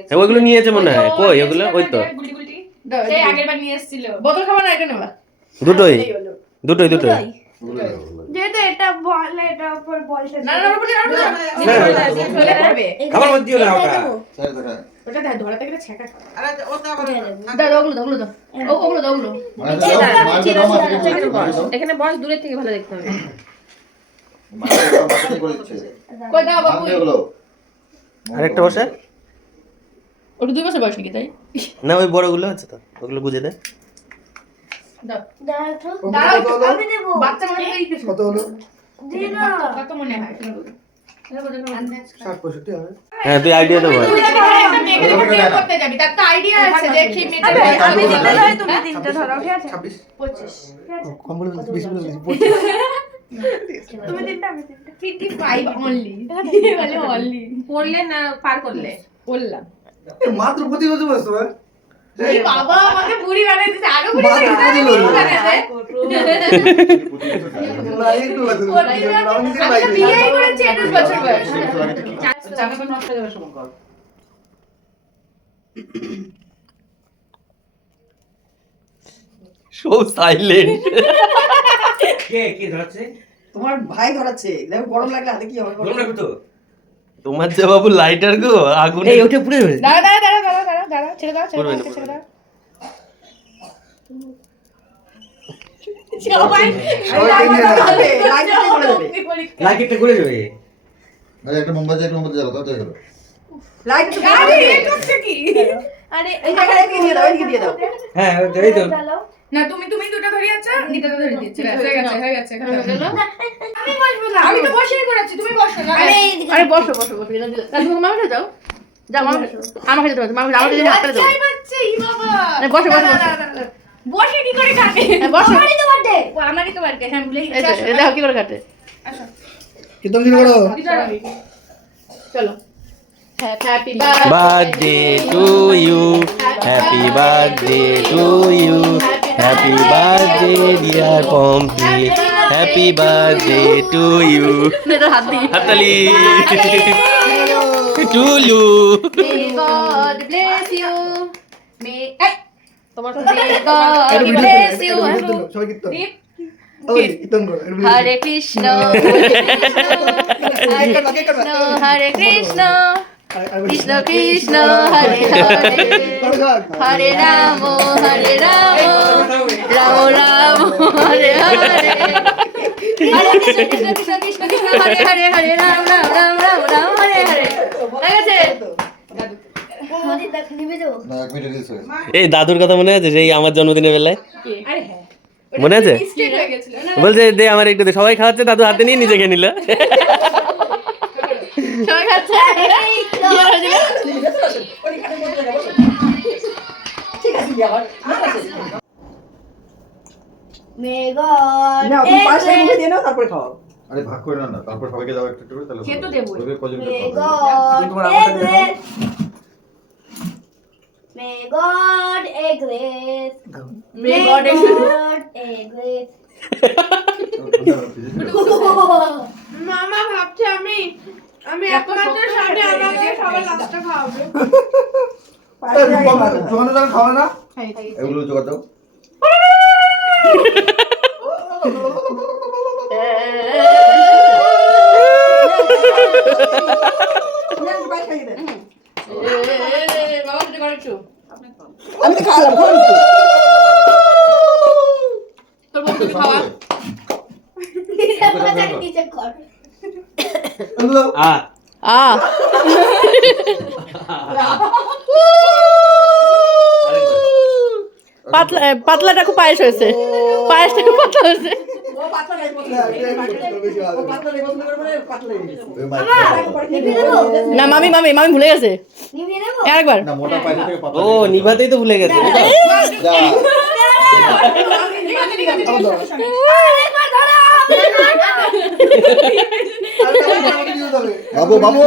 হ্যাঁ, ওইগুলো নিয়েছে মনে হয় কই ওগুলো ওই তো গুলি গুলি দাও, সেই আগের বার নিয়ে এসেছিল বোতল খাব না এটা নেবা দুটোই দুটোই দুটোই যেহেতু এটা বল এটা উপর না না ওটা না। হ্যাঁ। পড়বে। আবার মত দিও না ওটা ওটা দেখ, ধরাতে গেলে ছেঁকা আরে ও তো আমার দাও, দাও, ওগুলো দাও, ওগুলো দাও। ওগুলো দাও, ওগুলো। এখানে বস দূরের থেকে ভালো দেখতে হবে কই দাও বাবু আরেকটা বসে ওটা দুই বছর বয়স নাকি তাই? না ওই বড়গুলো আছে তো ওগুলো বুঝে দে। দাও। দাঁড়াও দাঁড়াও, আমি দেবো। বাচ্চা মানে মনে হয়? ষাট পঁয়ষট্টি হবে। হ্যাঁ তুই আইডিয়া দেবো তুই যখন একটা মেয়েকে যখন বিয়ে করতে যাবি তার তো আইডিয়া আছে যে কি মেয়েটার আরে, বয়স আমি কত। তিনটে ধরে তুমি তিনটে ধরো ঠিক আছে? ছাব্বিশ। পঁচিশ। ঠিক আছে কম বলে ফেলেছি, বেশি বলে ফেলেছি, পঁচিশ। তুমি তিনটে আমি তিনটে 55 only বলে only পড়লে না পার করলে? বললাম। এ, মাত্র প্রতি বছর বয়স তোমার বাবা আমাকে বুড়ি বানিয়ে দিতে আরও বুড়ি বানিয়ে একুশ বছর বয়স। সো সাইলেন্ট কে কে ধরাচ্ছে? তোমার ভাই ধরাচ্ছে। দেখো গরম লাগলে হাতে কি হবে? গরম লাগবে তো? তোমার যে বাবু লাইটার গো আগুন এই ওঠে পুড়ে যাবে দাঁড়া দাঁড়া দাঁড়া দাঁড়া দাঁড়া দাঁড়া ছেড়ে দাও ছেড়ে দাও ছেড়ে দাও। আরে হ্যাঁ না তুমি তুমি দুটো ধরিয়েছো নিতে তো ধরে দিচ্ছি ব্যাস, হয়ে গেছে হয়ে গেছে। আমি বসবো না আমি তো বসেই করেছি তুমি বসো না। আরে আরে বসো বসো বসো এটা দিও। না, তুমি মামাকে যাও। যাও মামাকে যেতে হাতটা দাও বাচ্চাই বাচ্চা ই বাবা আরে বসো, বসো, বসো। কি করে কাটে? হ্যাঁ, বসো। আমারই তো বার্থডে আমারই তো বাড়িতে হ্যাঁ ভুলে গেছি দেখো কি করে কাটে। আসো। করো? ভিতরে। চলো। Happy birthday to you happy birthday to you Happy birthday dear Pompi happy birthday to you তো হাত দিই হাততালি টুলু May God bless you. May এই, তোমার May একটু God ভিডিও bless করো, you. একটু কীর্তন করো, সবাই কীর্তন দীপ, ওই, কীর্তন করো একটু video Hare Krishna, Hare Krishna, Hare Krishna, আর- আর- Krishna Krishna, Hare Hare, করো, যাক। Hare Ramo, Hare Ramo, Ramo গেছে। এই দাদুর কথা মনে আছে? সেই আমার জন্মদিনের বেলায়? মনে আছে? বলছে, দে আমার একটু সবাই খাওয়াচ্ছে, দাদু হাতে নিয়ে নিজে খেয়ে নিল। ঠিক আছে দিয়ে আবার মে গড না তুমি পাঁচটা মুখে দিয়ে নাও তারপরে খাও আরে ভাগ করে না তারপর সবাইকে দাও একটু একটু করে তাহলে সে তো ভালো। দেবোই। কজন তোমার আমাকে। মে গড মে গড মামা ভাবছে আমি আমি একমাত্র সামনে আমাকে সবার লাস্টে খাওয়াবে। তোমাদের খাওয়া না? এগুলো জোগাড় দাও। আমি তো খাওয়ালাম তো। তোর তুমি খাওয়া? আ। আ। পাতলা পাতলাটা খুব পায়েস হয়েছে। পায়েসটা খুব পাতলা হয়েছে। না, হয়ে দেবো না মামি মামি মামি ভুলে গেছে। থেকে পাতলা ও নিভাতেই তো ভুলে গেছে। বাবু বাবু।